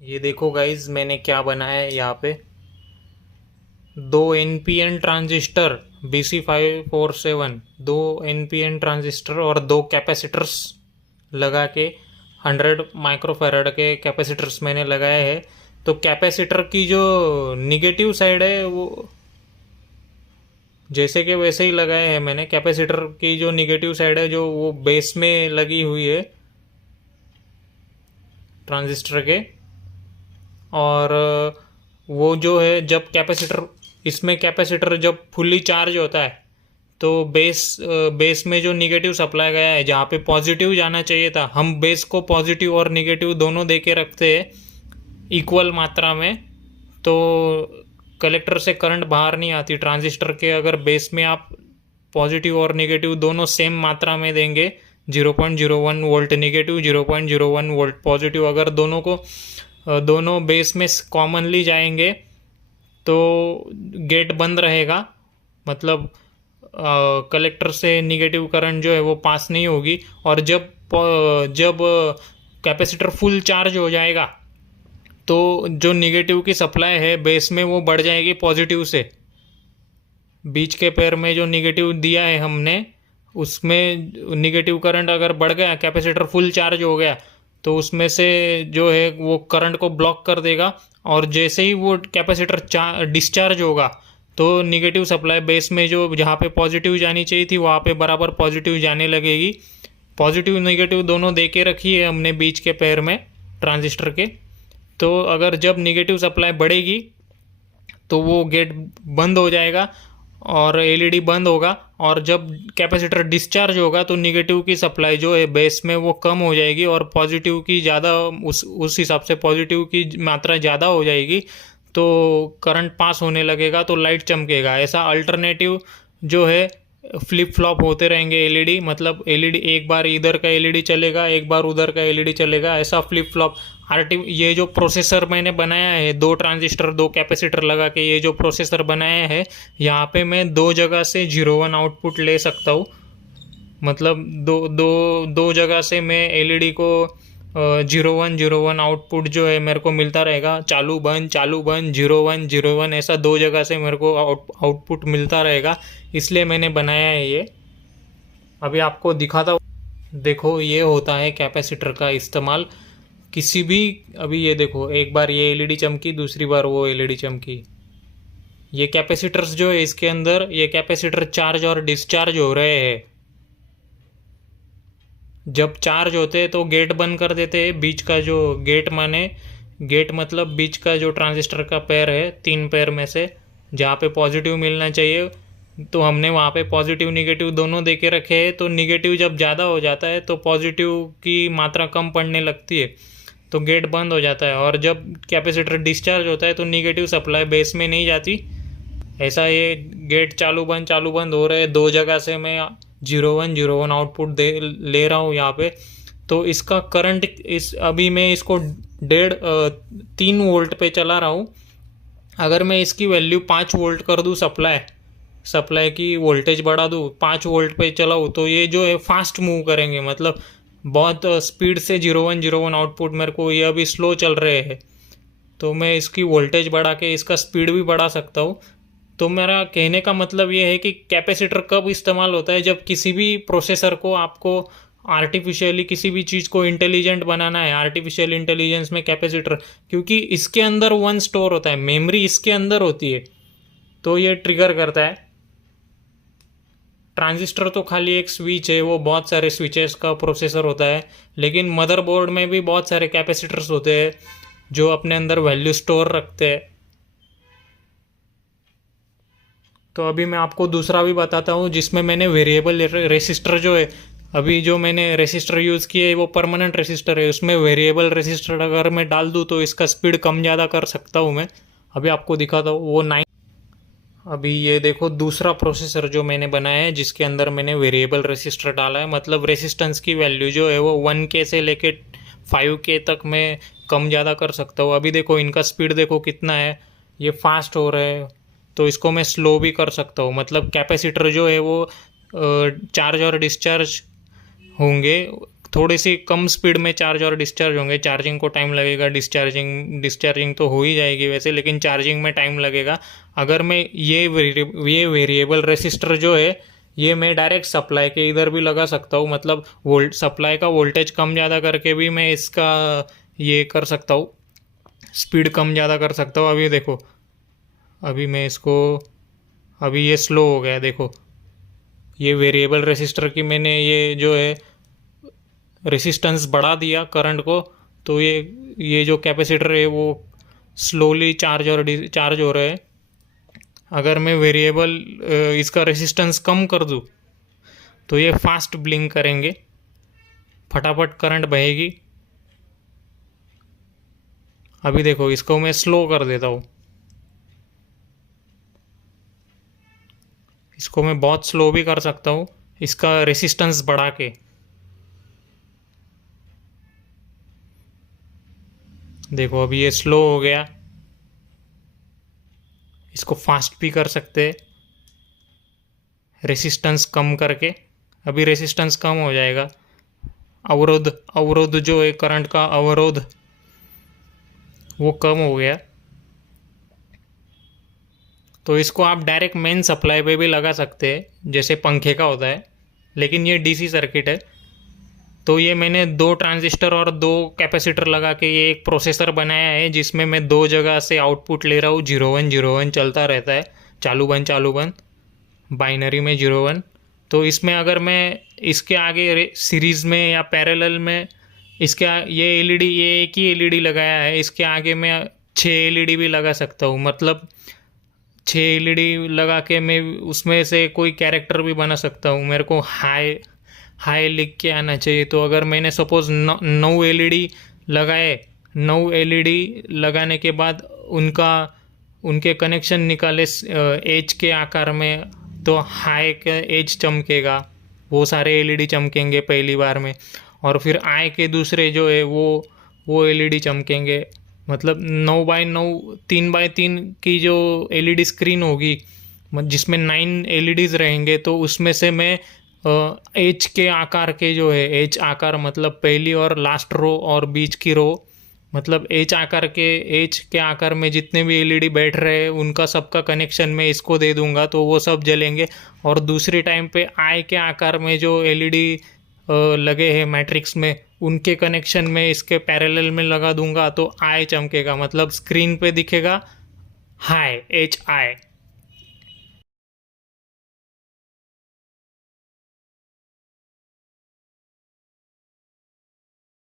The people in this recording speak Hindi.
ये देखो गाइज मैंने क्या बनाया है यहाँ पे। दो एनपीएन ट्रांजिस्टर BC547, दो एनपीएन ट्रांजिस्टर और दो कैपेसिटर्स लगा के 100 माइक्रोफैराड के कैपेसिटर्स मैंने लगाए हैं। तो कैपेसिटर की जो निगेटिव साइड है वो जैसे कि वैसे ही लगाए हैं मैंने। कैपेसिटर की जो निगेटिव साइड है जो वो बेस में लगी हुई है ट्रांजिस्टर के। और वो जो है जब कैपेसिटर इसमें कैपेसिटर जब फुल्ली चार्ज होता है तो बेस में जो निगेटिव सप्लाई गया है जहाँ पे पॉजिटिव जाना चाहिए था, हम बेस को पॉजिटिव और निगेटिव दोनों दे के रखते हैं इक्वल मात्रा में। तो कलेक्टर से करंट बाहर नहीं आती ट्रांजिस्टर के। अगर बेस में आप पॉजिटिव और निगेटिव दोनों सेम मात्रा में देंगे, 0.01 वोल्ट निगेटिव, 0.01 वोल्ट पॉजिटिव, अगर दोनों बेस में कॉमनली जाएंगे तो गेट बंद रहेगा। मतलब कलेक्टर से निगेटिव करंट जो है वो पास नहीं होगी। और जब कैपेसिटर फुल चार्ज हो जाएगा तो जो निगेटिव की सप्लाई है बेस में वो बढ़ जाएगी पॉजिटिव से। बीच के पैर में जो निगेटिव दिया है हमने उसमें निगेटिव करंट अगर बढ़ गया, कैपेसिटर फुल चार्ज हो गया, तो उसमें से जो है वो करंट को ब्लॉक कर देगा। और जैसे ही वो कैपेसिटर डिस्चार्ज होगा तो निगेटिव सप्लाई बेस में जो जहाँ पे पॉजिटिव जानी चाहिए थी वहाँ पे बराबर पॉजिटिव जाने लगेगी। पॉजिटिव नेगेटिव दोनों दे के रखी है हमने बीच के पैर में ट्रांजिस्टर के। तो अगर जब निगेटिव सप्लाई बढ़ेगी तो वो गेट बंद हो जाएगा और एलईडी बंद होगा। और जब कैपेसिटर डिस्चार्ज होगा तो निगेटिव की सप्लाई जो है बेस में वो कम हो जाएगी और पॉजिटिव की ज़्यादा, उस हिसाब से पॉजिटिव की मात्रा ज़्यादा हो जाएगी। तो करंट पास होने लगेगा तो लाइट चमकेगा। ऐसा अल्टरनेटिव जो है फ्लिप फ्लॉप होते रहेंगे एलईडी। मतलब एलईडी एक बार इधर का एलईडी चलेगा, एक बार उधर का एलईडी चलेगा, ऐसा फ्लिप फ्लॉप। ये जो प्रोसेसर मैंने बनाया है, दो ट्रांजिस्टर दो कैपेसिटर लगा के ये जो प्रोसेसर बनाया है, यहाँ पे मैं दो जगह से 0 1 आउटपुट ले सकता हूँ। मतलब दो जगह से मैं एलईडी को 0 1 आउटपुट जो है मेरे को मिलता रहेगा। चालू बंद 0 1 ऐसा दो जगह से मेरे को आउटपुट मिलता रहेगा। इसलिए मैंने बनाया है ये। अभी आपको दिखाता हूँ। देखो ये होता है कैपेसिटर का इस्तेमाल किसी भी। अभी ये देखो, एक बार ये एलईडी चमकी, दूसरी बार वो एलईडी चमकी। ये कैपेसिटर्स जो है इसके अंदर ये कैपेसिटर चार्ज और डिस्चार्ज हो रहे हैं। जब चार्ज होते हैं तो गेट बंद कर देते हैं। बीच का जो गेट मतलब बीच का जो ट्रांजिस्टर का पैर है, तीन पैर में से जहाँ पे पॉजिटिव मिलना चाहिए, तो हमने वहाँ पे पॉजिटिव निगेटिव दोनों दे के रखे हैं। तो निगेटिव जब ज़्यादा हो जाता है तो पॉजिटिव की मात्रा कम पड़ने लगती है तो गेट बंद हो जाता है। और जब कैपेसिटर डिस्चार्ज होता है तो निगेटिव सप्लाई बेस में नहीं जाती। ऐसा ये गेट चालू बंद हो रहे हैं। दो जगह से मैं 0 1 आउटपुट दे ले रहा हूँ यहाँ पे। तो इसका करंट अभी मैं इसको 3 वोल्ट पे चला रहा हूँ। अगर मैं इसकी वैल्यू 5 वोल्ट कर दूँ, सप्लाई की वोल्टेज बढ़ा दूँ, 5 वोल्ट पे चलाऊँ, तो ये जो है फास्ट मूव करेंगे। मतलब बहुत स्पीड से 0 1 आउटपुट मेरे को, ये अभी स्लो चल रहे हैं तो मैं इसकी वोल्टेज बढ़ा के इसका स्पीड भी बढ़ा सकता हूँ। तो मेरा कहने का मतलब ये है कि कैपेसिटर कब इस्तेमाल होता है, जब किसी भी प्रोसेसर को आपको आर्टिफिशियली किसी भी चीज़ को इंटेलिजेंट बनाना है। आर्टिफिशियल इंटेलिजेंस में कैपेसिटर, क्योंकि इसके अंदर वन स्टोर होता है, मेमोरी इसके अंदर होती है, तो ये ट्रिगर करता है। ट्रांजिस्टर तो खाली एक स्विच है, वो बहुत सारे स्विचेस का प्रोसेसर होता है। लेकिन मदरबोर्ड में भी बहुत सारे कैपेसिटर्स होते हैं जो अपने अंदर वैल्यू स्टोर रखते हैं। तो अभी मैं आपको दूसरा भी बताता हूँ जिसमें मैंने वेरिएबल रेसिस्टर जो है, अभी जो मैंने रेसिस्टर यूज़ किए है वो परमानेंट रेसिस्टर है। उसमें वेरिएबल रेसिस्टर अगर मैं डाल दूँ तो इसका स्पीड कम ज़्यादा कर सकता हूँ मैं। अभी आपको दिखाता हूँ वो 9। अभी ये देखो दूसरा प्रोसेसर जो मैंने बनाया है जिसके अंदर मैंने वेरिएबल रेसिस्टर डाला है। मतलब रेसिस्टेंस की वैल्यू जो है वो 1K से लेके 5K तक मैं कम ज़्यादा कर सकता हूँ। अभी देखो इनका स्पीड देखो कितना है, ये फास्ट हो रहा है, तो इसको मैं स्लो भी कर सकता हूँ। मतलब कैपेसिटर जो है वो चार्ज और डिस्चार्ज होंगे थोड़ी सी कम स्पीड में चार्ज और डिस्चार्ज होंगे। चार्जिंग को टाइम लगेगा, डिस्चार्जिंग तो हो ही जाएगी वैसे, लेकिन चार्जिंग में टाइम लगेगा। अगर मैं ये वेरिएबल रेसिस्टर जो है ये मैं डायरेक्ट सप्लाई के इधर भी लगा सकता हूँ, मतलब सप्लाई का वोल्टेज कम ज़्यादा करके भी मैं इसका ये कर सकता हूँ, स्पीड कम ज़्यादा कर सकता हूँ। अभी देखो, अभी मैं इसको, अभी ये स्लो हो गया, देखो ये वेरिएबल रेसिस्टर की मैंने ये जो है रेसिस्टेंस बढ़ा दिया करंट को, तो ये जो कैपेसिटर है वो स्लोली चार्ज हो रहे हैं। अगर मैं वेरिएबल इसका रेसिस्टेंस कम कर दूँ तो ये फास्ट ब्लिंक करेंगे, फटाफट करंट बहेगी। अभी देखो, इसको मैं स्लो कर देता हूँ, इसको मैं बहुत स्लो भी कर सकता हूँ इसका रेसिस्टेंस बढ़ा के। देखो अभी ये स्लो हो गया, इसको फास्ट भी कर सकते हैं रेसिस्टेंस कम करके। अभी रेसिस्टेंस कम हो जाएगा, अवरोध जो है करंट का अवरोध वो कम हो गया। तो इसको आप डायरेक्ट मेन सप्लाई पे भी लगा सकते हैं जैसे पंखे का होता है, लेकिन ये डीसी सर्किट है। तो ये मैंने 2 ट्रांजिस्टर और 2 कैपेसिटर लगा के ये एक प्रोसेसर बनाया है जिसमें मैं 2 जगह से आउटपुट ले रहा हूँ। 0101 चलता रहता है, चालू बंद बाइनरी में 01। तो इसमें अगर मैं इसके आगे सीरीज़ में या पैरेलल में ये एलईडी, ये एक ही एलईडी लगाया है, इसके आगे मैं 6 एलईडी भी लगा सकता हूँ। मतलब 6 एलईडी लगा के मैं उसमें से कोई कैरेक्टर भी बना सकता हूँ। मेरे को हाई लिख के आना चाहिए। तो अगर मैंने सपोज़ 9 एलईडी लगाए, 9 एलईडी लगाने के बाद उनके कनेक्शन निकाले एज के आकार में, तो हाई का एज चमकेगा, वो सारे एलईडी चमकेंगे पहली बार में। और फिर आई के दूसरे जो है वो एलईडी चमकेंगे। मतलब 9x9 3x3 की जो एलईडी स्क्रीन होगी जिसमें 9 एलईडीज रहेंगे, तो उसमें से मैं एच के आकार के जो है, एच आकार मतलब पहली और लास्ट रो और बीच की रो, मतलब एच के आकार में जितने भी एलईडी बैठ रहे हैं उनका सबका कनेक्शन मैं इसको दे दूंगा, तो वो सब जलेंगे। और दूसरी टाइम पे आई के आकार में जो एलईडी लगे हैं मैट्रिक्स में, उनके कनेक्शन में इसके पैरेलल में लगा दूंगा, तो आई चमकेगा, मतलब स्क्रीन पे दिखेगा हाई, HI।